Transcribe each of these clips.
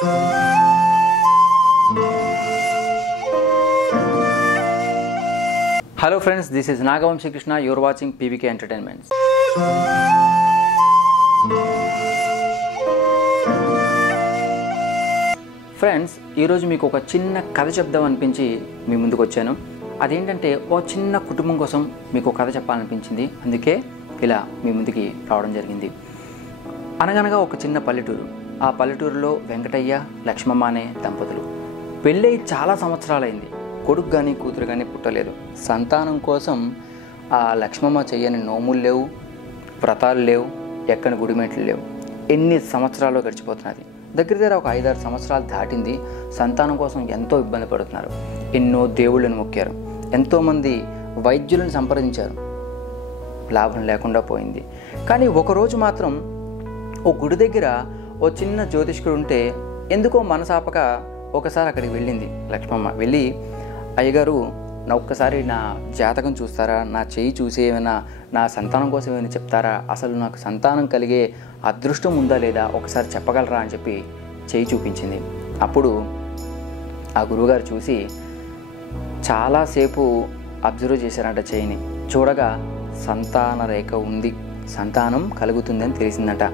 Hello friends this is Nagavamsi Krishna you're watching PVK entertainments friends ఈరోజు మీకు ఒక చిన్న కథ చెప్దాం అనిపించి మీ ముందుకు వచ్చాను. అదేంటంటే ఓ చిన్న కుటుంబం కోసం మీకు కథ చెప్పాలనిపించింది. అందుకే ఇలా మీ ముందుకి రావడం జరిగింది. అనగనగా ఒక చిన్న పల్లెటూరు. ఆ పల్లెటూరులో వెంకటయ్య లక్ష్మమ్మ అనే దంపతులు. పెళ్ళై చాలా సంవత్సరాలైంది. కొడుకు కానీ కూతురు కానీ పుట్టలేదు. సంతానం కోసం ఆ లక్ష్మమ్మ చెయ్యని నోములు లేవు వ్రతాలు లేవు ఎక్కని గుడిమెట్లు లేవు. ఎన్ని సంవత్సరాలు గడిచిపోతున్నది. దగ్గర దగ్గర ఒక ఐదారు సంవత్సరాలు దాటింది. సంతానం కోసం ఎంతో ఇబ్బంది పడుతున్నారు. ఎన్నో దేవుళ్ళని మొక్కారు. ఎంతోమంది వైద్యులను సంప్రదించారు. లాభం లేకుండా పోయింది. కానీ ఒకరోజు మాత్రం ఓ గుడి దగ్గర ఓ చిన్న జ్యోతిష్కుడు ఉంటే ఎందుకో మనసాపక ఒకసారి అక్కడికి వెళ్ళింది. లక్ష్మమ్మ వెళ్ళి అయ్యగారు నా ఒక్కసారి నా జాతకం చూస్తారా? నా చెయ్యి చూసి ఏమైనా నా సంతానం కోసం ఏమైనా చెప్తారా? అసలు నాకు సంతానం కలిగే అదృష్టం ఉందా లేదా? ఒకసారి చెప్పగలరా? అని చెప్పి చెయ్యి చూపించింది. అప్పుడు ఆ గురువుగారు చూసి చాలాసేపు అబ్జర్వ్ చేశారంట చేయిని. చూడగా సంతాన రేఖ ఉంది. సంతానం కలుగుతుందని తెలిసిందట.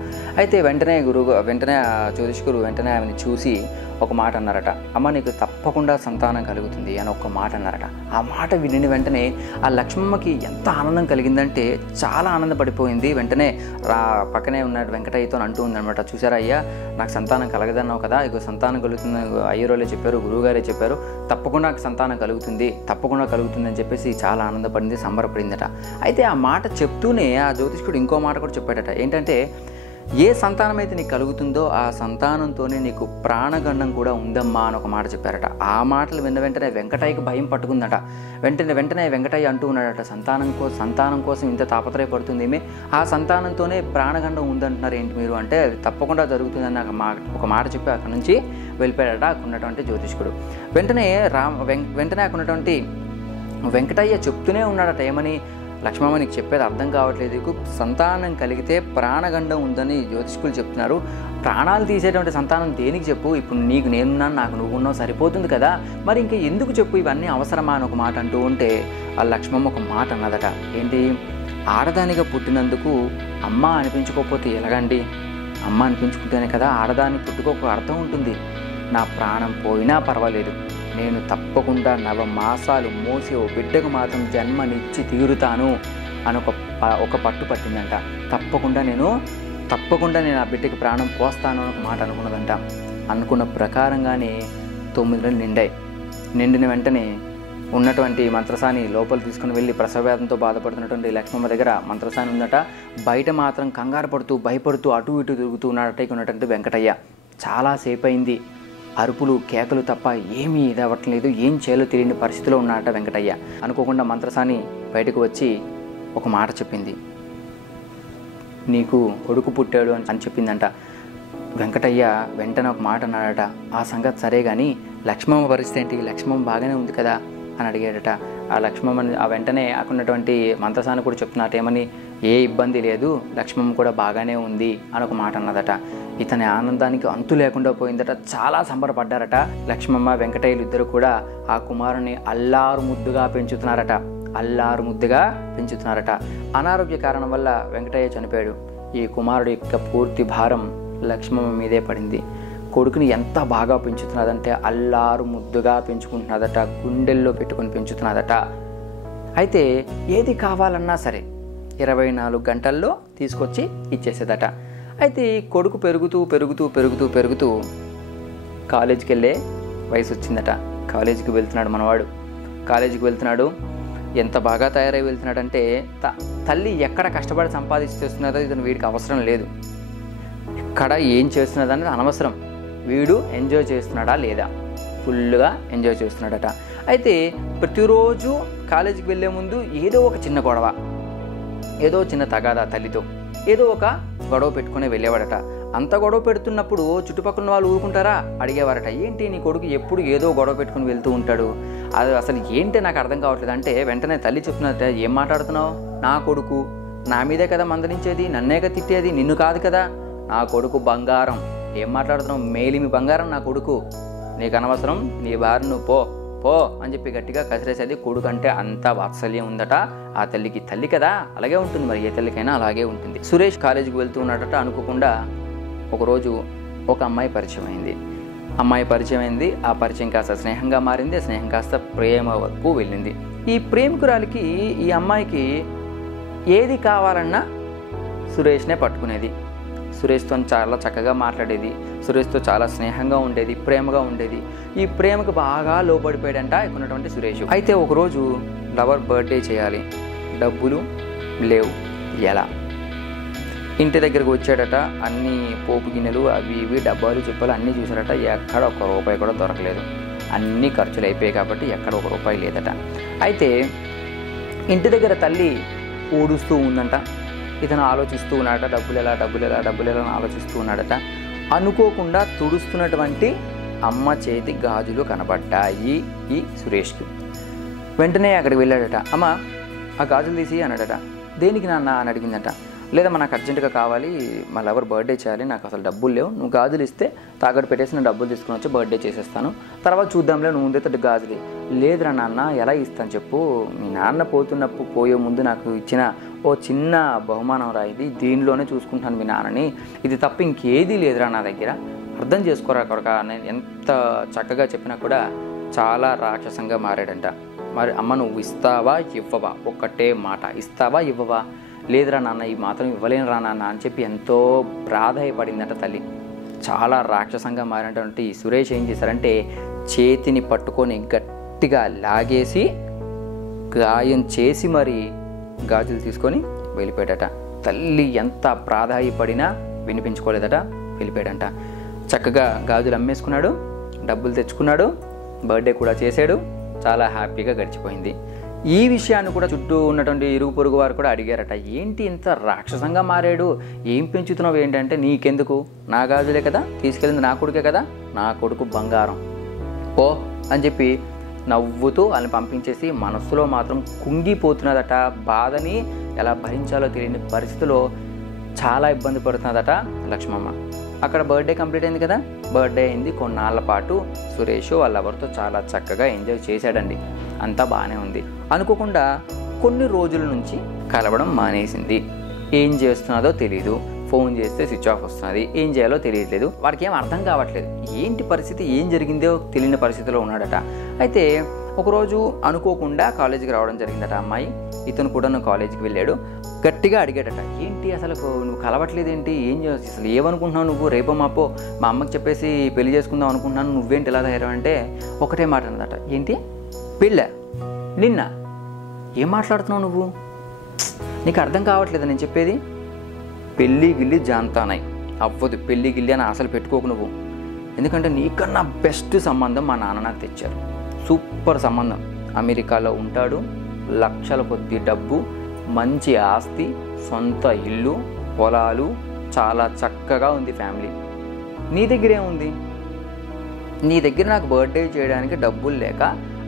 అయితే వెంటనే గురువు వెంటనే జ్యోతిష్ గురువు వెంటనే ఆమెను చూసి ఒక మాట అన్నారట అమ్మ నీకు తప్పకుండా సంతానం కలుగుతుంది అని ఒక మాట అన్నారట. ఆ మాట విని వెంటనే ఆ లక్ష్మమ్మకి ఎంత ఆనందం కలిగిందంటే చాలా ఆనందపడిపోయింది. వెంటనే రా పక్కనే ఉన్న వెంకటయ్యతో అంటూ ఉందనమాట చూసారా అయ్యా నాకు సంతానం కలగదన్నావు కదా ఇక సంతానం కలుగుతుంది అయ్యరోలే చెప్పారు గురువుగారే చెప్పారు తప్పకుండా నాకు సంతానం కలుగుతుంది తప్పకుండా కలుగుతుంది అని చెప్పేసి చాలా ఆనందపడింది సంబరపడిందట. అయితే ఆ మాట చెప్తూనే ఆ జ్యోతిష్కుడు ఇంకో మాట కూడా చెప్పాడట. ఏంటంటే ఏ సంతానం అయితే నీకు కలుగుతుందో ఆ సంతానంతోనే నీకు ప్రాణగండం కూడా ఉందమ్మా అని ఒక మాట చెప్పారట. ఆ మాటలు విన్న వెంటనే వెంకటయ్యకి భయం పట్టుకుందట. వెంటనే వెంటనే వెంకటయ్య అంటూ ఉన్నాడట సంతానం కో సంతానం కోసం ఇంత తాపత్రయపడుతుంది ఏమి ఆ సంతానంతోనే ప్రాణగండం ఉందంటున్నారు ఏంటి మీరు? అంటే అది తప్పకుండా జరుగుతుందని నాకు మా ఒక మాట చెప్పి అక్కడి నుంచి వెళ్ళిపోయాడట అక్కడ ఉన్నటువంటి జ్యోతిష్కుడు. వెంటనే రామ్ వెం- వెంటనే అక్కడ ఉన్నటువంటి వెంకటయ్య చెప్తూనే ఉన్నాడట ఏమని? లక్ష్మమ్మ నీకు చెప్పేది అర్థం కావట్లేదు. నీకు సంతానం కలిగితే ప్రాణగండం ఉందని జ్యోతిష్కులు చెప్తున్నారు. ప్రాణాలు తీసేటువంటి సంతానం దేనికి చెప్పు? ఇప్పుడు నీకు నేనున్నాను నాకు నువ్వు ఉన్నావు సరిపోతుంది కదా? మరి ఇంకా ఎందుకు చెప్పు? ఇవన్నీ అవసరమా అని ఒక మాట అంటూ ఉంటే ఆ లక్ష్మమ్మ ఒక మాట అన్నదట. ఏంటి? ఆడదానిగా పుట్టినందుకు అమ్మ అనిపించుకోకపోతే ఎలాగండి? అమ్మ అనిపించుకుంటేనే కదా ఆడదాన్ని పుట్టుకో ఒక అర్థం ఉంటుంది. నా ప్రాణం పోయినా పర్వాలేదు. నేను తప్పకుండా నవ మాసాలు మోసి ఓ బిడ్డకు మాత్రం జన్మనిచ్చి తీరుతాను అని ఒక ప- ఒక పట్టు పట్టిందంట. తప్పకుండా నేను తప్పకుండా నేను ఆ బిడ్డకి ప్రాణం పోస్తాను అని ఒక మాట అనుకున్నదంట. అనుకున్న ప్రకారంగానే తొమ్మిది నెలలు నిండాయి. నిండిన వెంటనే ఉన్నటువంటి మంత్రసాని లోపల తీసుకుని వెళ్ళి ప్రసవేదంతో బాధపడుతున్నటువంటి లక్ష్మమ్మ దగ్గర మంత్రసాని ఉందట. బయట మాత్రం కంగారు పడుతూ భయపడుతూ అటు ఇటు తిరుగుతూ ఉన్నట్టు ఉన్నటువంటి వెంకటయ్య. చాలాసేపు అయింది. అరుపులు కేకలు తప్ప ఏమీ ఇది అవ్వటం లేదు. ఏం చేయాలో తెలియని పరిస్థితిలో ఉన్నాడట వెంకటయ్య. అనుకోకుండా మంత్రసాని బయటకు వచ్చి ఒక మాట చెప్పింది. నీకు కొడుకు పుట్టాడు అని అని చెప్పిందంట. వెంకటయ్య వెంటనే ఒక మాట అన్నాడట. ఆ సంగతి సరే కానీ లక్ష్మమ్మ పరిస్థితి ఏంటి? లక్ష్మమ్మ బాగానే ఉంది కదా అని అడిగాడట. ఆ లక్ష్మమ్మని ఆ వెంటనే అక్కడ ఉన్నటువంటి మంత్రసాని కూడా చెప్తున్నట్టు ఏమని ఏ ఇబ్బంది లేదు. లక్ష్మమ్మ కూడా బాగానే ఉంది అని ఒక మాట అన్నదట. ఇతని ఆనందానికి అంతు లేకుండా పోయిందట. చాలా సంబరపడ్డారట. లక్ష్మమ్మ వెంకటయ్యలు ఇద్దరు కూడా ఆ కుమారుని అల్లారు ముద్దుగా పెంచుతున్నారట. అల్లారు ముద్దుగా పెంచుతున్నారట. అనారోగ్య కారణం వల్ల వెంకటయ్య చనిపోయాడు. ఈ కుమారుడి యొక్క పూర్తి భారం లక్ష్మమ్మ మీదే పడింది. కొడుకుని ఎంత బాగా పెంచుతున్నదంటే అల్లారు ముద్దుగా పెంచుకుంటున్నదట గుండెల్లో పెట్టుకుని పెంచుతున్నదట అయితే ఏది కావాలన్నా సరే ఇరవై నాలుగు గంటల్లో తీసుకొచ్చి ఇచ్చేసేదట. అయితే ఈ కొడుకు పెరుగుతూ పెరుగుతూ పెరుగుతూ పెరుగుతూ కాలేజీకి వెళ్ళే వయసు వచ్చిందట కాలేజీకి వెళ్తున్నాడు మనవాడు. కాలేజీకి వెళ్తున్నాడు. ఎంత బాగా తయారై వెళ్తున్నాడంటే త తల్లి ఎక్కడ కష్టపడి సంపాదిస్తున్నదో ఇతను వీడికి అవసరం లేదు. ఎక్కడ ఏం చేస్తున్నది అనేది అనవసరం. వీడు ఎంజాయ్ చేస్తున్నాడా లేదా? ఫుల్గా ఎంజాయ్ చేస్తున్నాడట. అయితే ప్రతిరోజు కాలేజీకి వెళ్ళే ముందు ఏదో ఒక చిన్న గొడవ. ఏదో చిన్న తగాదా తల్లితో. ఏదో ఒక గొడవ పెట్టుకుని వెళ్ళేవాడట. అంత గొడవ పెడుతున్నప్పుడు చుట్టుపక్కల వాళ్ళు ఊరుకుంటారా? అడిగేవారట. ఏంటి నీ కొడుకు ఎప్పుడు ఏదో గొడవ పెట్టుకుని వెళ్తూ ఉంటాడు? అది అసలు ఏంటి నాకు అర్థం కావట్లేదు. అంటే వెంటనే తల్లి చెప్తున్నట్ట ఏం మాట్లాడుతున్నావు? నా కొడుకు? నా మీదే కదా మందలించేది? నన్నేగా తిట్టేది? నిన్ను కాదు కదా? నా కొడుకు బంగారం. ఏం మాట్లాడుతున్నావు? మేలిమి బంగారం నా కొడుకు. నీకు అనవసరం. నీ భార్య నువ్వు పో. పో అని చెప్పి గట్టిగా కసిరేసేది కొడుకంటే అంత వాత్సల్యం ఉందట. ఆ తల్లికి తల్లి కదా అలాగే ఉంటుంది మరి ఏ తల్లికైనా అలాగే ఉంటుంది. సురేష్ కాలేజీకి వెళ్తూ ఉన్నాడట అనుకోకుండా ఒకరోజు ఒక అమ్మాయి పరిచయం అయింది అమ్మాయి పరిచయం అయింది ఆ పరిచయం కాస్త స్నేహంగా మారింది స్నేహం కాస్త ప్రేమ వరకు వెళ్ళింది. ఈ ప్రేమికురాలికి ఈ అమ్మాయికి ఏది కావాలన్నా సురేష్నే పట్టుకునేది. సురేష్తో చాలా చక్కగా మాట్లాడేది. సురేష్తో చాలా స్నేహంగా ఉండేది ప్రేమగా ఉండేది. ఈ ప్రేమకు బాగా లోబడిపోయాడంట ఉన్నటువంటి సురేష్. అయితే ఒకరోజు లవర్ బర్త్డే చేయాలి. డబ్బులు లేవు. ఎలా? ఇంటి దగ్గరకు వచ్చాడట. అన్ని పోపు గిన్నెలు అవి ఇవి డబ్బాలు చెప్పాలు అన్నీ చూశాడట. ఎక్కడ ఒక రూపాయి కూడా దొరకలేదు. అన్నీ ఖర్చులు అయిపోయాయి కాబట్టి ఎక్కడ ఒక రూపాయి లేదట. అయితే ఇంటి దగ్గర తల్లి ఊడుస్తూ ఉందంట. ఇతను ఆలోచిస్తూ ఉన్నాడట డబ్బులు ఎలా డబ్బులు ఎలా డబ్బులు ఎలా ఆలోచిస్తూ ఉన్నాడట. అనుకోకుండా తుడుస్తున్నటువంటి అమ్మ చేతి గాజులు కనబడ్డాయి ఈ సురేష్కి. వెంటనే అక్కడికి వెళ్ళాడట. అమ్మ ఆ గాజులు తీసి అన్నాడట. దేనికి నాన్న అని అడిగిందట. లేదా మనకు అర్జెంటుగా కావాలి మా లవర్ బర్త్డే చేయాలి నాకు అసలు డబ్బులు లేవు నువ్వు గాజులు ఇస్తే తాగట్టు పెట్టేసి నేను డబ్బులు తీసుకుని వచ్చి బర్త్డే చేసేస్తాను. తర్వాత చూద్దాంలే నువ్వు ముందే తట్టు గాజులు. లేదురా నాన్న ఎలా ఇస్తాను చెప్పు. మీ నాన్న పోతున్నప్పుడు పోయే ముందు నాకు ఇచ్చిన ఓ చిన్న బహుమానం రా ఇది దీనిలోనే చూసుకుంటాను మీ నాన్నని. ఇది తప్ప ఇంకేదీ లేదురా నా దగ్గర. అర్థం చేసుకోరా కొడక నేను ఎంత చక్కగా చెప్పినా కూడా చాలా రాక్షసంగా మారాడంట. మరి అమ్మ నువ్వు ఇస్తావా ఇవ్వవా? ఒక్కటే మాట ఇస్తావా ఇవ్వవా? లేదురా నాన్న ఈ మాత్రం ఇవ్వలేను రా నాన్న అని చెప్పి ఎంతో ప్రాధాయపడిందట తల్లి. చాలా రాక్షసంగా మారినటువంటి ఈ సురేష్ ఏం చేశారంటే చేతిని పట్టుకొని గట్టిగా లాగేసి గాయం చేసి మరి గాజులు తీసుకొని వెళ్ళిపోయాడట. తల్లి ఎంత ప్రాధాయపడినా వినిపించుకోలేదట వెళ్ళిపోయాడంట. చక్కగా గాజులు అమ్మేసుకున్నాడు డబ్బులు తెచ్చుకున్నాడు బర్త్డే కూడా చేశాడు చాలా హ్యాపీగా గడిచిపోయింది. ఈ విషయాన్ని కూడా చుట్టూ ఉన్నటువంటి ఇరుగు పొరుగు వారు కూడా అడిగారట ఏంటి ఇంత రాక్షసంగా మారాడు? ఏం పెంచుతున్నావు? ఏంటంటే నీకెందుకు? నా గాజులే కదా తీసుకెళ్ళింది నా కొడుకే కదా నా కొడుకు బంగారం. ఓ అని చెప్పి నవ్వుతూ వాళ్ళని పంపించేసి మనస్సులో మాత్రం కుంగిపోతున్నదట. బాధని ఎలా భరించాలో తెలియని పరిస్థితిలో చాలా ఇబ్బంది పడుతున్నదట లక్ష్మమ్మ. అక్కడ బర్త్డే కంప్లీట్ అయింది కదా? బర్త్డే అయింది. కొన్నాళ్ళ పాటు సురేష్ వాళ్ళ ఎవరితో చాలా చక్కగా ఎంజాయ్ చేశాడండి. అంతా బాగానే ఉంది. అనుకోకుండా కొన్ని రోజుల నుంచి కలవడం మానేసింది. ఏం చేస్తున్నదో తెలియదు ఫోన్ చేస్తే స్విచ్ ఆఫ్ వస్తున్నది. ఏం చేయాలో తెలియట్లేదు. వాడికి ఏం అర్థం కావట్లేదు. ఏంటి పరిస్థితి? ఏం జరిగిందో తెలియని పరిస్థితిలో ఉన్నాడట. అయితే ఒకరోజు అనుకోకుండా కాలేజీకి రావడం జరిగిందట అమ్మాయి. ఇతను కూడా నువ్వు కాలేజీకి వెళ్ళాడు. గట్టిగా అడిగాడట ఏంటి అసలు నువ్వు కలవట్లేదు ఏంటి ఏం చేసి అసలు ఏమనుకుంటున్నావు నువ్వు? రేపో మాపో మా అమ్మకి చెప్పేసి పెళ్ళి చేసుకుందాం అనుకుంటున్నాను. నువ్వేంటి ఇలా తయారు అంటే? ఒకటే మాట అన్నదట ఏంటి? పెళ్ళ? నిన్న? ఏం మాట్లాడుతున్నావు నువ్వు? నీకు అర్థం కావట్లేదు నేను చెప్పేది? పెళ్ళి గిల్లి జాంతానాయి. అవ్వదు. పెళ్ళి గిల్లి అని ఆశలు పెట్టుకోకు నువ్వు. ఎందుకంటే నీకన్నా బెస్ట్ సంబంధం మా నాన్న నాకు తెచ్చారు. సూపర్ సంబంధం. అమెరికాలో ఉంటాడు. లక్షల కొద్ది డబ్బు మంచి ఆస్తి సొంత ఇల్లు పొలాలు చాలా చక్కగా ఉంది ఫ్యామిలీ. నీ దగ్గర ఏముంది నీ దగ్గర నాకు బర్త్డే చేయడానికి డబ్బులు లేక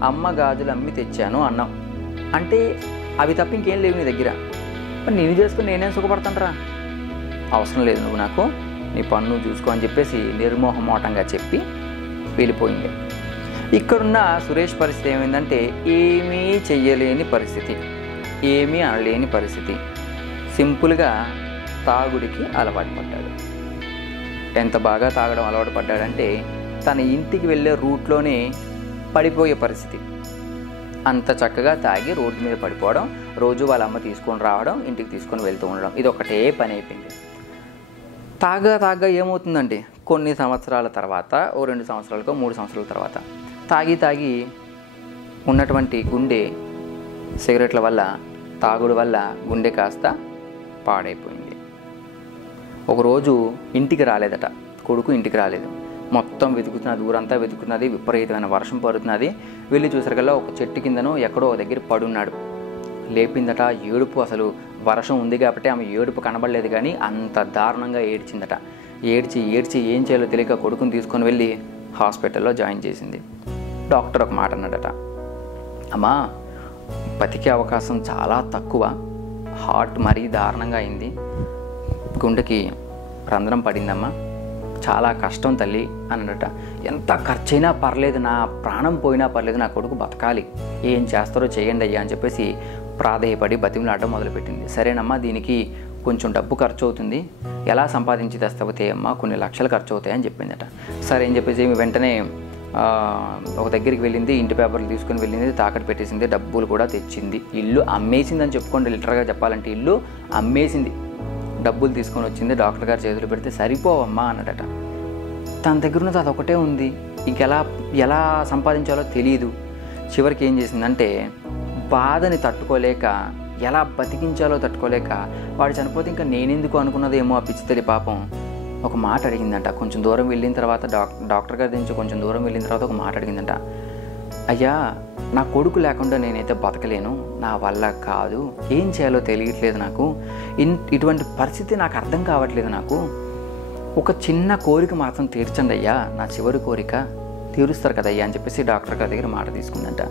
అమ్మ గాజులు అమ్మి తెచ్చాను అన్నావు. అంటే అవి తప్ప ఇంకేం లేవు నీ దగ్గర. మరి నేను చేసుకుని నేనేం సుఖపడతానరా? అవసరం లేదు నువ్వు నాకు. నీ పన్ను చూసుకో అని చెప్పేసి నిర్మోహమోటంగా చెప్పి వెళ్ళిపోయింది. ఇక్కడున్న సురేష్ పరిస్థితి ఏమైందంటే ఏమీ చెయ్యలేని పరిస్థితి. ఏమీ అనలేని పరిస్థితి. సింపుల్గా తాగుడికి అలవాటు పడ్డాడు. ఎంత బాగా తాగడం అలవాటు పడ్డాడంటే తన ఇంటికి వెళ్ళే రూట్లోనే పడిపోయే పరిస్థితి. అంత చక్కగా తాగి రోడ్డు మీద పడిపోవడం రోజు వాళ్ళ అమ్మ తీసుకొని రావడం ఇంటికి తీసుకొని వెళ్తూ ఉండడం ఇది ఒకటే పని అయిపోయింది. తాగా తాగా ఏమవుతుందండి కొన్ని సంవత్సరాల తర్వాత ఓ రెండు సంవత్సరాలకో మూడు సంవత్సరాల తర్వాత తాగి తాగి ఉన్నటువంటి గుండె సిగరెట్ల వల్ల తాగుడు వల్ల గుండె కాస్త పాడైపోయింది. ఒకరోజు ఇంటికి రాలేదట. కొడుకు ఇంటికి రాలేదు. మొత్తం వెతుకుతున్నది ఊరంతా వెతుకుతున్నది విపరీతమైన వర్షం పడుతున్నది. వెళ్ళి చూసరికల్లా ఒక చెట్టు కిందనో ఎక్కడో దగ్గర పడున్నాడు. లేపిందట ఏడుపు అసలు. వర్షం ఉంది కాబట్టి ఆమె ఏడుపు కనబడలేదు కానీ అంత దారుణంగా ఏడ్చిందట. ఏడ్చి ఏడ్చి ఏం చేయాలో తెలియక కొడుకుని తీసుకొని వెళ్ళి హాస్పిటల్లో జాయిన్ చేసింది. డాక్టర్ ఒక మాట అన్నాడట. అమ్మా బతికే అవకాశం చాలా తక్కువ. హార్ట్ మరీ దారుణంగా అయింది. గుండెకి రంధ్రం పడిందమ్మా. చాలా కష్టం తల్లి అన్నట ఎంత ఖర్చైనా పర్లేదు నా ప్రాణం పోయినా పర్లేదు నా కొడుకు బతకాలి. ఏం చేస్తారో చేయండి అయ్యా అని చెప్పేసి ప్రాధేయపడి బతిమలాడడం మొదలుపెట్టింది. సరేనమ్మా దీనికి కొంచెం డబ్బు ఖర్చు అవుతుంది ఎలా సంపాదించి తెస్తావుతే అమ్మా కొన్ని లక్షలు ఖర్చు అవుతాయని చెప్పిందట. సరే అని చెప్పేసి వెంటనే ఒక దగ్గరికి వెళ్ళింది ఇంటి పేపర్లు తీసుకుని వెళ్ళింది తాకట్టు పెట్టేసింది డబ్బులు కూడా తెచ్చింది. ఇల్లు అమ్మేసింది అని చెప్పుకోండి లిటరల్గా చెప్పాలంటే ఇల్లు అమ్మేసింది. డబ్బులు తీసుకొని వచ్చింది డాక్టర్ గారు చేతులు పెడితే సరిపోవమ్మా అన్నాడట తన దగ్గర ఉన్నది అదొకటే ఉంది. ఇంకెలా ఎలా సంపాదించాలో తెలియదు చివరికి ఏం చేసిందంటే బాధని తట్టుకోలేక ఎలా బతికించాలో తట్టుకోలేక వాడు చనిపోతే ఇంకా నేనెందుకు అనుకున్నదేమో ఆ పిచ్చితల్లి పాపం. ఒక మాట అడిగిందంట. కొంచెం దూరం వెళ్ళిన తర్వాత డాక్ డాక్టర్ గారి నుంచి కొంచెం దూరం వెళ్ళిన తర్వాత ఒక మాట అడిగిందంట. అయ్యా నా కొడుకు లేకుండా నేనైతే బతకలేను. నా వల్ల కాదు. ఏం చేయాలో తెలియట్లేదు నాకు. ఇన్ ఇటువంటి పరిస్థితి నాకు అర్థం కావట్లేదు నాకు. ఒక చిన్న కోరిక మాత్రం తీర్చండి అయ్యా. నా చివరి కోరిక తీరుస్తారు కదయ్యా అని చెప్పేసి డాక్టర్ గారి దగ్గర మాట తీసుకుందంట.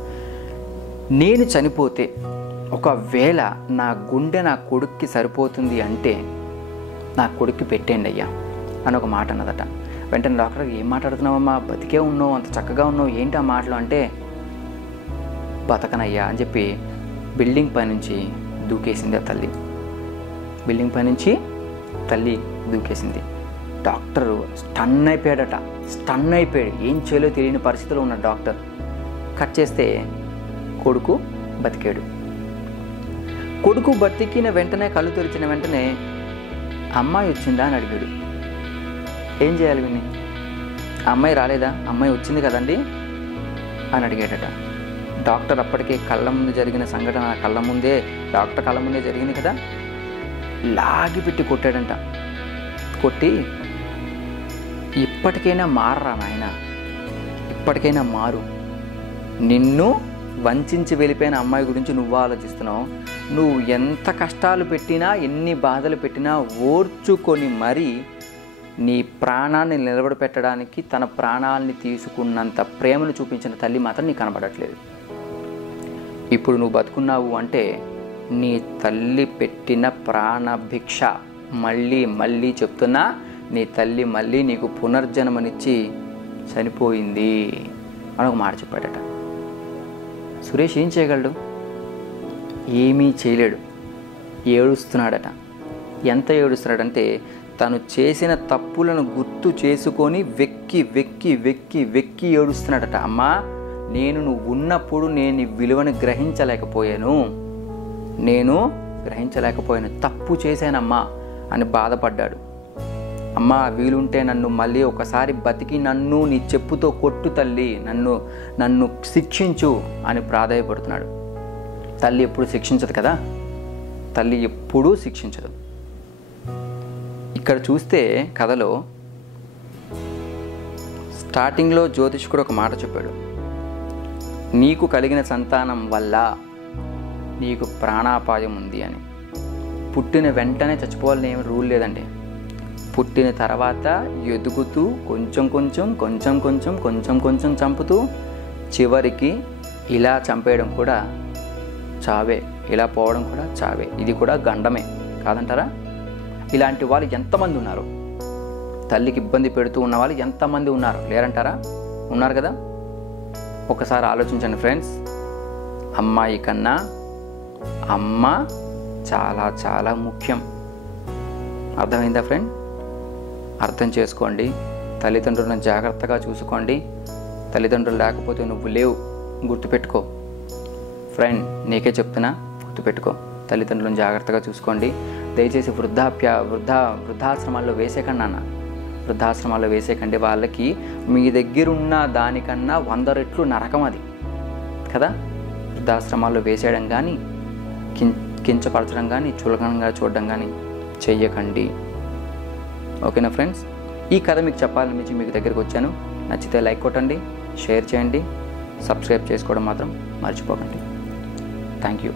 నేను చనిపోతే ఒకవేళ నా గుండె నా కొడుక్కి సరిపోతుంది అంటే నా కొడుక్కి పెట్టండి అయ్యా. అని ఒక మాట అన్నదట. వెంటనే డాక్టర్ ఏం మాట్లాడుతున్నావమ్మా? బతికే ఉన్నావు అంత చక్కగా ఉన్నావు. ఏంటి ఆ మాటలు? అంటే బతకనయ్యా అని చెప్పి బిల్డింగ్ పైనుంచి దూకేసింది ఆ తల్లి. బిల్డింగ్ పైనుంచి తల్లి దూకేసింది. డాక్టరు స్టన్ అయిపోయాడట. స్టన్ అయిపోయాడు. ఏం చేయాలో తెలియని పరిస్థితిలో ఉన్న డాక్టర్. కట్ చేస్తే కొడుకు బతికాడు. కొడుకు బతికిన వెంటనే కళ్ళు తెరిచిన వెంటనే అమ్మాయి వచ్చిందా? అని అడిగాడు. ఏం చేయాలి విని ఆ అమ్మాయి రాలేదా? అమ్మాయి వచ్చింది కదండి? అని అడిగాడట డాక్టర్ అప్పటికే కళ్ళ ముందు జరిగిన సంఘటన కళ్ళ ముందే డాక్టర్ కళ్ళ ముందే జరిగింది కదా? లాగి పెట్టి కొట్టాడంట. కొట్టి ఇప్పటికైనా మారరా నాయన? ఇప్పటికైనా మారు. నిన్ను వంచించి వెళ్ళిపోయిన అమ్మాయి గురించి నువ్వు ఆలోచిస్తున్నావు. నువ్వు ఎంత కష్టాలు పెట్టినా ఎన్ని బాధలు పెట్టినా ఓర్చుకొని మరీ నీ ప్రాణాన్ని నిలబడపెట్టడానికి తన ప్రాణాలని తీసుకున్నంత ప్రేమను చూపించిన తల్లి మాత్రం నీకు కనబడట్లేదు. ఇప్పుడు నువ్వు బతుకున్నావు అంటే నీ తల్లి పెట్టిన ప్రాణభిక్ష మళ్ళీ మళ్ళీ చెప్తున్నా నీ తల్లి మళ్ళీ నీకు పునర్జన్మనిచ్చి చనిపోయింది అని ఒక మాట చెప్పాడట. సురేష్ ఏం చేయగలడు? ఏమీ చేయలేడు. ఏడుస్తున్నాడట. ఎంత ఏడుస్తున్నాడంటే తను చేసిన తప్పులను గుర్తు చేసుకొని వెక్కి వెక్కి వెక్కి వెక్కి ఏడుస్తున్నాడట. అమ్మా నేను నువ్వు ఉన్నప్పుడు నేను విలువను గ్రహించలేకపోయాను. నేను గ్రహించలేకపోయాను. తప్పు చేశానమ్మా అని బాధపడ్డాడు. అమ్మా వీలుంటే నన్ను మళ్ళీ ఒకసారి బతికి నన్ను నీ చెప్పుతో కొట్టు తల్లి. నన్ను నన్ను శిక్షించు అని ప్రాధాయపడుతున్నాడు. తల్లి ఎప్పుడు శిక్షించదు కదా? తల్లి ఎప్పుడూ శిక్షించదు. ఇక్కడ చూస్తే కథలో స్టార్టింగ్లో జ్యోతిష్కుడు ఒక మాట చెప్పాడు. నీకు కలిగిన సంతానం వల్ల నీకు ప్రాణాపాయం ఉంది అని. పుట్టిన వెంటనే చచ్చిపోవాలని ఏమి రూల్ లేదండి. పుట్టిన తర్వాత ఎదుగుతూ కొంచెం కొంచెం కొంచెం కొంచెం కొంచెం కొంచెం చంపుతూ చివరికి ఇలా చంపేయడం కూడా చావే. ఇలా పోవడం కూడా చావే. ఇది కూడా గండమే. కాదంటారా? ఇలాంటి వాళ్ళు ఎంతమంది ఉన్నారు? తల్లికి ఇబ్బంది పెడుతూ ఉన్న వాళ్ళు ఎంతమంది ఉన్నారు? లేరంటారా? ఉన్నారు కదా? ఒకసారి ఆలోచించండి ఫ్రెండ్స్. అమ్మాయి కన్నా అమ్మ చాలా చాలా ముఖ్యం. అర్థమైందా ఫ్రెండ్? అర్థం చేసుకోండి. తల్లిదండ్రులను జాగ్రత్తగా చూసుకోండి. తల్లిదండ్రులు లేకపోతే నువ్వు లేవు. గుర్తుపెట్టుకో. ఫ్రెండ్ నీకే చెప్తున్నా గుర్తుపెట్టుకో. తల్లిదండ్రులను జాగ్రత్తగా చూసుకోండి. దయచేసి వృద్ధాప్య వృద్ధ వృద్ధాశ్రమాల్లో వేసేకండి నాన్న. వృద్ధాశ్రమాల్లో వేసేకండి. వాళ్ళకి మీ దగ్గరున్న దానికన్నా వంద రెట్లు నరకం అది. కదా? వృద్ధాశ్రమాల్లో వేసేయడం కానీ కిం కించపరచడం కానీ చులకనంగా చూడడం కానీ చెయ్యకండి. ఓకేనా ఫ్రెండ్స్? ఈ కథ మీకు చెప్పాలనిపించి మీకు దగ్గరికి వచ్చాను. నచ్చితే లైక్ కొట్టండి షేర్ చేయండి సబ్స్క్రైబ్ చేసుకోవడం మాత్రం మర్చిపోకండి. Thank you